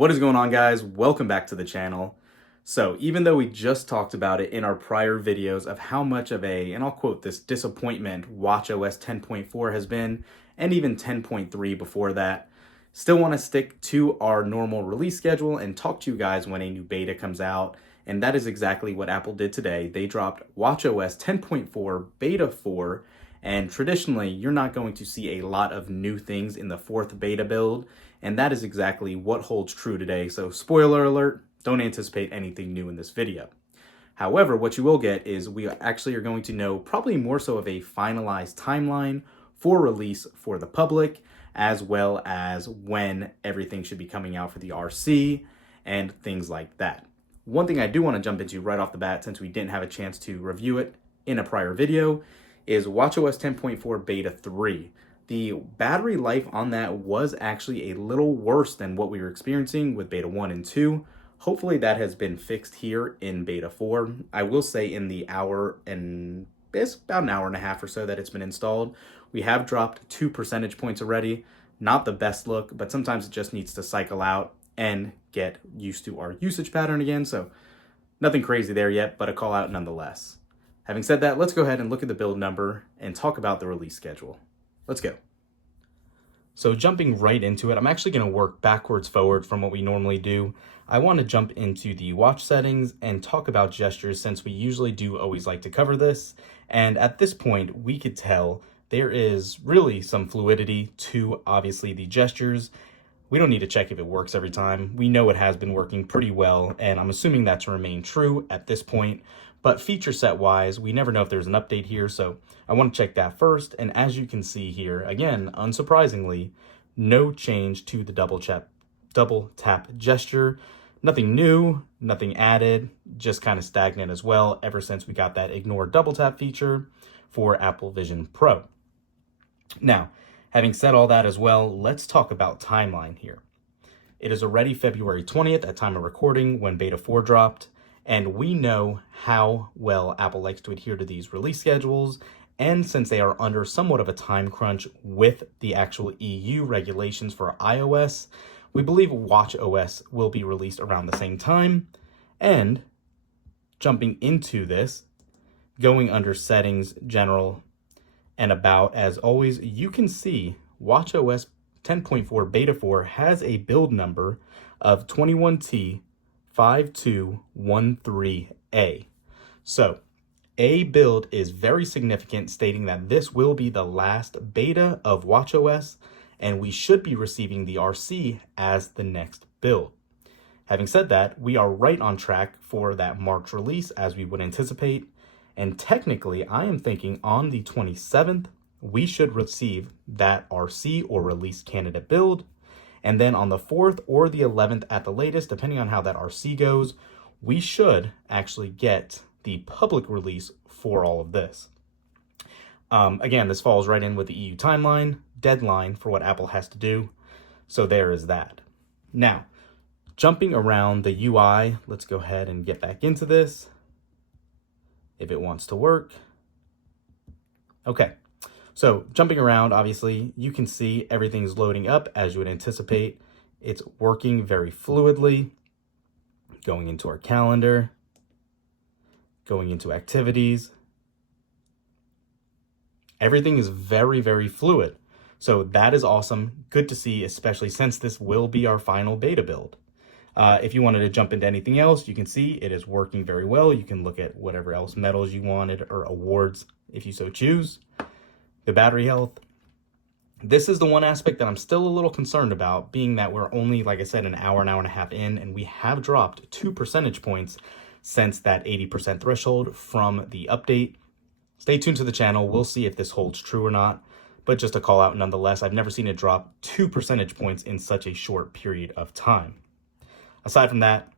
What is going on, guys? Welcome back to the channel. So even though we just talked about it in our prior videos of how much of a, and I'll quote this, disappointment watchOS 10.4 has been, and even 10.3 before that, still want to stick to our normal release schedule and talk to you guys when a new beta comes out. And that is exactly what Apple did today. They dropped watchOS 10.4 Beta 4, and traditionally, you're not going to see a lot of new things in the fourth beta build, and that is exactly what holds true today. So spoiler alert, don't anticipate anything new in this video. However, what you will get is we actually are going to know probably more so of a finalized timeline for release for the public, as well as when everything should be coming out for the RC and things like that. One thing I do want to jump into right off the bat, since we didn't have a chance to review it in a prior video, is watchOS 10.4 Beta 3. The battery life on that was actually a little worse than what we were experiencing with Beta 1 and 2. Hopefully that has been fixed here in Beta 4. I will say in the it's about an hour and a half or so that it's been installed, we have dropped 2 percentage points already. Not the best look, but sometimes it just needs to cycle out and get used to our usage pattern again. So nothing crazy there yet, but a call out nonetheless. Having said that, let's go ahead and look at the build number and talk about the release schedule. Let's go. So jumping right into it, I'm actually going to work backwards forward from what we normally do. I want to jump into the watch settings and talk about gestures, since we usually do always like to cover this. And at this point, we could tell there is really some fluidity to obviously the gestures. We don't need to check if it works every time. We know it has been working pretty well, and I'm assuming that to remain true at this point. But feature set wise, we never know if there's an update here, so I want to check that first. And as you can see here, again, unsurprisingly, no change to the double tap gesture. Nothing new, nothing added, just kind of stagnant as well ever since we got that ignore double tap feature for Apple Vision Pro. Now, having said all that as well, let's talk about timeline here. It is already February 20th at time of recording when Beta 4 dropped, and we know how well Apple likes to adhere to these release schedules, and since they are under somewhat of a time crunch with the actual EU regulations for iOS, we believe watchOS will be released around the same time. And jumping into this, going under settings, general, and about, as always, you can see watchOS 10.4 Beta 4 has a build number of 21T5213A. So A build is very significant, stating that this will be the last beta of watchOS, and we should be receiving the RC as the next build. Having said that, we are right on track for that March release as we would anticipate. And technically, I am thinking on the 27th, we should receive that RC or release candidate build. And then on the 4th or the 11th at the latest, depending on how that RC goes, we should actually get the public release for all of this. Again, this falls right in with the EU timeline, deadline for what Apple has to do. So there is that. Now, jumping around the UI, let's go ahead and get back into this if it wants to work. Okay, so jumping around, obviously, you can see everything's loading up as you would anticipate. It's working very fluidly. Going into our calendar, going into activities. Everything is very, very fluid. So that is awesome. Good to see, especially since this will be our final beta build. If you wanted to jump into anything else, you can see it is working very well. You can look at whatever else medals you wanted or awards if you so choose. The battery health. This is the one aspect that I'm still a little concerned about, being that we're only, like I said, an hour and a half in, and we have dropped 2 percentage points since that 80% threshold from the update. Stay tuned to the channel. We'll see if this holds true or not, but just a call out nonetheless. I've never seen it drop 2 percentage points in such a short period of time. Aside from that,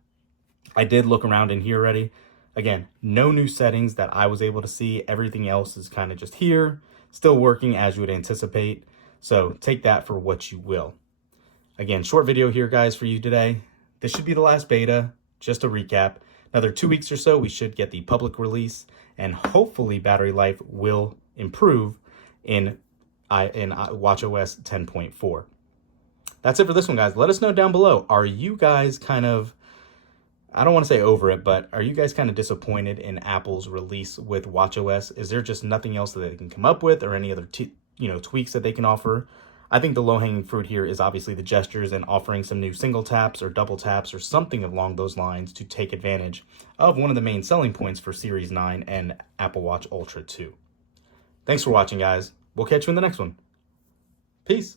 I did look around in here already. Again, no new settings that I was able to see. Everything else is kind of just here, still working as you would anticipate. So take that for what you will. Again, short video here, guys, for you today. This should be the last beta. Just a recap. Another 2 weeks or so, we should get the public release, and hopefully battery life will improve in watchOS 10.4. that's it for this one, guys. Let us know down below. Are you guys kind of, I don't want to say over it, but are you guys kind of disappointed in Apple's release with watchOS? Is there just nothing else that they can come up with, or any other tweaks that they can offer? I think the low-hanging fruit here is obviously the gestures and offering some new single taps or double taps or something along those lines to take advantage of one of the main selling points for Series 9 and Apple Watch Ultra 2. Thanks for watching, guys. We'll catch you in the next one. Peace.